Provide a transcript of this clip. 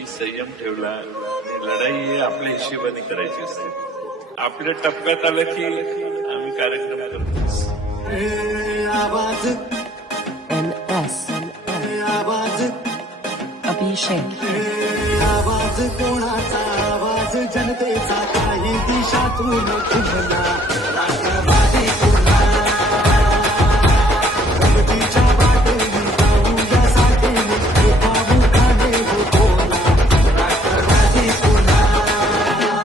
की संयम ठेवला आणि लढाई आपल्या हिशेबाने करायची असते. आपल्या टप्प्यात आलं की आम्ही कार्यक्रम करतो. आवाज NS आवाज Abhishek आवाज कोणाचा आवाज जनतेचा काही दिशातून खुलला